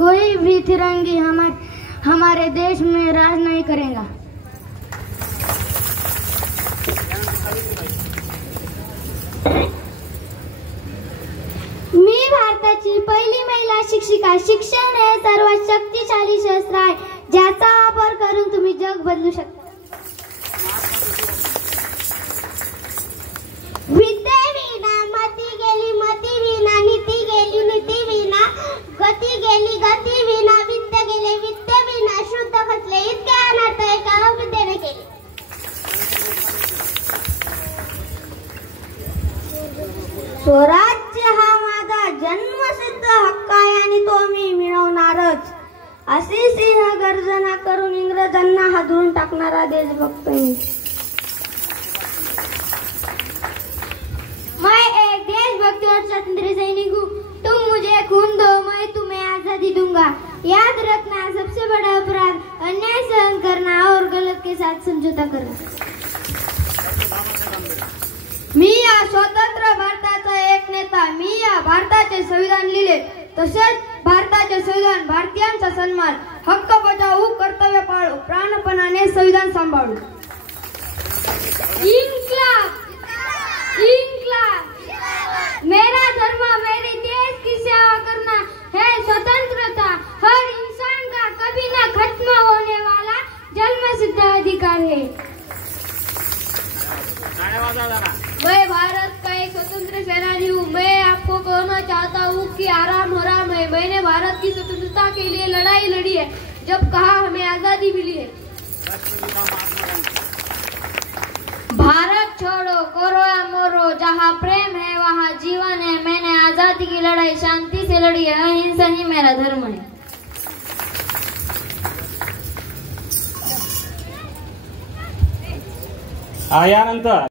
कोई भी तिरंगी हमारे देश में राज नहीं करेगा। मी भारताची पहिली महिला शिक्षिका। शिक्षण हे सर्वात शक्तिशाली शस्त्र आहे ज्याचा वापर करून तुम्ही जग बदलू शकता। विद्येविना मती गेली, मती विना नीती गेली, नीती विना गती गेली, गती विना विद्या गेले, विद्ये विना शुद्ध खचले। इतके अनर्थ एका अविद्येने केले। स्वराज्य हा माझा जन्मसिद्ध हक्क आहे आणि तो मी मिळवणारच, अशी सिंह गर्जना करून इंग्रजांना हादरून टाकणारा देशभक्त मी। मैं एक देशभक्त और स्वतंत्र सैनिक हूँ। तुम मुझे खून दो, मैं तुम्हें आजादी दूंगा। याद रखना, सबसे बड़ा अपराध अन्याय सहन करना और गलत के साथ समझौता करना। मी या स्वतंत्र भारताचा एक नेता। मी या भारताचे संविधान लिहिले, तसेच भारताचे संविधान भारतीयांचा सन्मान। हक्क बजावू, कर्तव्य पाळू, प्राणपणाने संविधान सांभाळू। इन्क्लाब इन्क्लाब। मेरा धर्म मेरे देश की सेवा करना है स्वतंत्रता, हर इंसान का कभी न खत्म होने वाला जन्मसिद्ध अधिकार है। मैं भारत का एक स्वतंत्र सेनानी हूँ। मैं आपको कहना चाहता हूँ कि आराम हराम है। मैंने भारत की स्वतंत्रता के लिए लड़ाई लड़ी है, जब कहा हमें आजादी मिली है। भारत छोड़ो करो या मरो, जहाँ प्रेम है वहाँ जीवन है। मैंने आजादी की लड़ाई शांति से लड़ी है, अहिंसा ही मेरा धर्म है। यानंतर